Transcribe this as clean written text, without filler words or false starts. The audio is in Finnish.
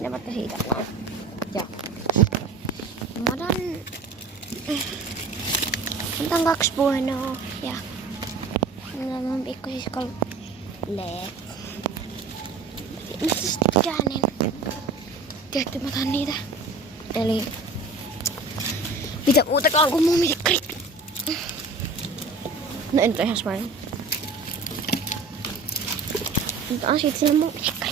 Ne voitte siitä noin. Ja. Mä otan 2 puenoa ja mun pikkusiskolle. Mistä sä tykkää, niin tietty mä otan niitä. Eli mitä muutakaan kuin muumitikkarit. No en nyt ihan smile. Nyt on siitä sinne muumitikkarit.